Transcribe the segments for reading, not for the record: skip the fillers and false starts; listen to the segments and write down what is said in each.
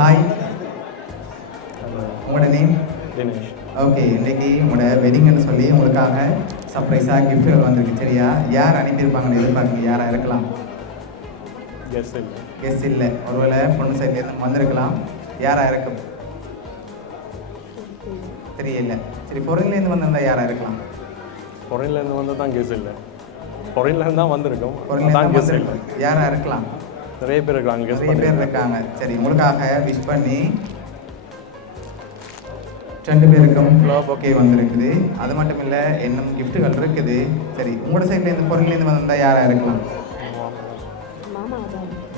Hi, உங்களோட name? Dinesh. Okay, இன்னைக்கு உங்களோட வெட்டிங்னு சொல்லி உங்களுக்காக சர்ப்ரைஸாக கிஃப்ட்டுகள் வந்திருக்கு. சரியா? யார் அனுப்பியிருப்பாங்கன்னு எதிர்பார்க்குங்க. யாராக இருக்கலாம்? கெஸ் இல்லை. கெஸ் இல்லை. ஒருவேளை பொண்ணு சைட்லேருந்து வந்திருக்கலாம். யாராக இருக்கும்? தெரியல. சரி, பொருள்லேருந்து வந்திருந்தா யாராக இருக்கலாம்? ஃபாரின்லேருந்து வந்தால் தான் கெஸ் இல்லை. ஃபாரின்லேருந்து தான் வந்திருக்கோம். பொருள்லேருந்து தான் கெஸ் இல்லை. வந்திருக்கும். யாராக இருக்கலாம்? நிறைய பேர் இருக்காங்க. கெஸ் நிறைய பேர் இருக்காங்க. சரி, உங்களுக்காக விஷ் பண்ணி 2 பேருக்கும் ஃப்ளவர் பொக்கே வந்திருக்குது. அது மட்டும் இல்லை, இன்னும் கிஃப்ட்டுகள் இருக்குது. சரி, உங்களோட சைடில் இந்த பொருள்லேருந்து வந்திருந்தால் யாராக இருக்கலாம்?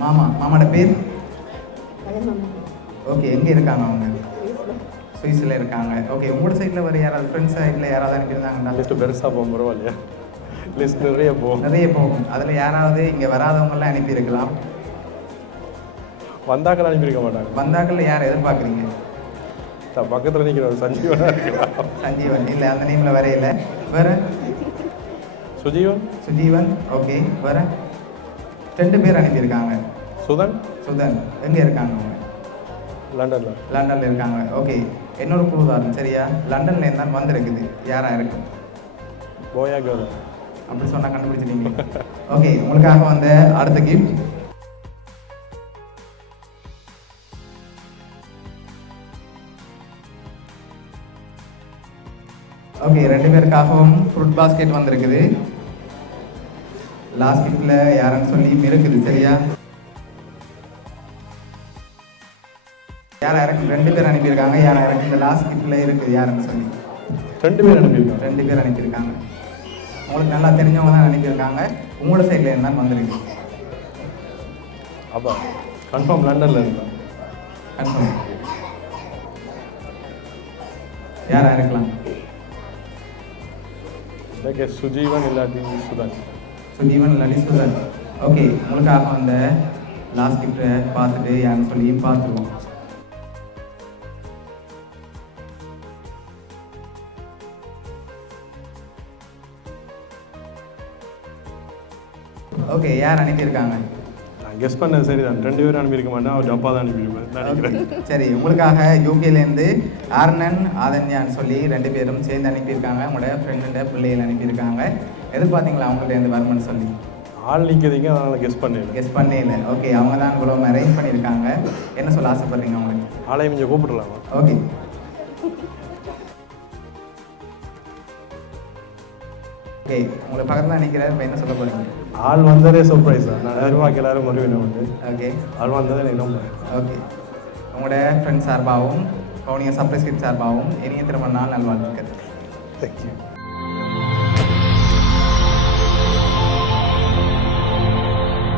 மாமா. மாமாவோட பேர்? ஓகே, எங்கே இருக்காங்க அவங்க? சுவிஸில் இருக்காங்க. ஓகே, உங்களோட சைடில் வர யாராவது ஃப்ரெண்ட்ஸ் சைடில் யாராவது அனுப்பியிருந்தாங்கன்னா? லிஸ்ட்டு பெருசாக போகும் பரவாயில்லையா? லிஸ்ட் நிறைய போகும். நிறைய போகும். அதில் யாராவது இங்கே வராதவங்களாம் அனுப்பியிருக்கலாம். வந்தாக்கள் அனுப்பியிருக்க மாட்டாங்க. வந்தாக்களில் யாரை எதிர்பார்க்குறீங்க? பக்கத்தில் நிற்கிற சஞ்சீவனாக இருக்கலாம். சஞ்சீவன் இல்லை, அந்த நேமில் வரையில. வேறு? சுஜீவன். சுஜீவன். ஓகே, வேறு? 2 பேர் அனுப்பியிருக்காங்க. சுதன். சுதன். எங்கே இருக்காங்க அவங்க? லண்டனில். லண்டனில் இருக்காங்க. ஓகே, என்னோட குழுதாரம். சரியா? லண்டனில் இருந்தால் வந்திருக்குது. யாராக இருக்கு? போயா கேர்ள். அப்படி சொன்னால் கண்டுபிடிச்சிட்டீங்க. ஓகே, உங்களுக்காக வந்த அடுத்த கிஃப்ட். ஓகே, 2 பேருக்காகவும் ஃப்ரூட் பாஸ்கெட் வந்திருக்குது. லாஸ்ட் கிஃப்டில் யாருன்னு சொல்லி இருக்குது. சரியா? யாராக இருக்கு? 2 பேர் அனுப்பியிருக்காங்க. யாராக இருக்கு? இந்த லாஸ்ட் கிஃப்டில் இருக்குது யாருன்னு சொல்லி 2 பேர் அனுப்பியிருக்காங்க. 2 பேர் அனுப்பியிருக்காங்க. உங்களுக்கு நல்லா தெரிஞ்சவங்க தான் அனுப்பியிருக்காங்க. உங்களோட சைடில் இருந்தாலும் வந்திருக்கு. அப்போ கன்ஃபார்ம் லண்டனில் இருந்தான். கன்ஃபார்ம். யாராக இருக்கலாம்? ஓகே, சுஜீவன் இல்லாட்டி சுதன். சுஜீவன் இல்லாட்டி சுதன். ஓகே, உங்களுக்காக அந்த லாஸ்ட் கிஃப்ட்டை பார்த்துட்டு யாருன்னு சொல்லி பார்த்துருவோம். ஓகே, யார் அனுப்பியிருக்காங்க? நான் கெஸ் பண்ணது சரி தான். 2 பேரும் அனுப்பியிருக்க மாட்டேன். அவர் டப்பா தான் அனுப்பியிருப்பேன் நினைக்கிறேன். சரி, உங்களுக்காக யூகேலேருந்து ஆர்னன் ஆதன்யான்னு சொல்லி 2 பேரும் சேர்ந்து அனுப்பியிருக்காங்க. உங்களோட ஃப்ரெண்டுட பிள்ளைகள் அனுப்பியிருக்காங்க. எதிர்பார்த்தீங்களா அவங்கள்ட்ட இருந்து வரணும்னு சொல்லி? ஆள் நிற்கிறீங்க, அதனால் கெஸ் பண்ணிடுறேன். கெஸ் பண்ணல. ஓகே, அவங்க தான் இவ்வளோ அரேஞ்ச் பண்ணியிருக்காங்க. என்ன சொல்ல ஆசைப்படுறீங்க அவங்களுக்கு? ஆளையும் கொஞ்சம் கூப்பிடலாமா? ஓகே. ஓகே, உங்களுக்கு பக்கத்தில் நிற்கிறார். இப்போ என்ன சொல்ல போகிறீங்க? ஆள் வந்ததே சர்ப்ரைஸ் தான். நான் எதிர்பார்க்க எல்லாரும் வருவேன் வந்து. ஓகே. ஆள் வந்ததே எனக்கு ரொம்ப. ஓகே, உங்களோட ஃப்ரெண்ட்ஸ் சார்பாகவும் கவுனியா சர்ப்ரைஸ் கிஃப்ட் சார்பாகவும் இனிய திருமண நாள் நல்வாழ்த்துக்கள். தேங்க்யூ.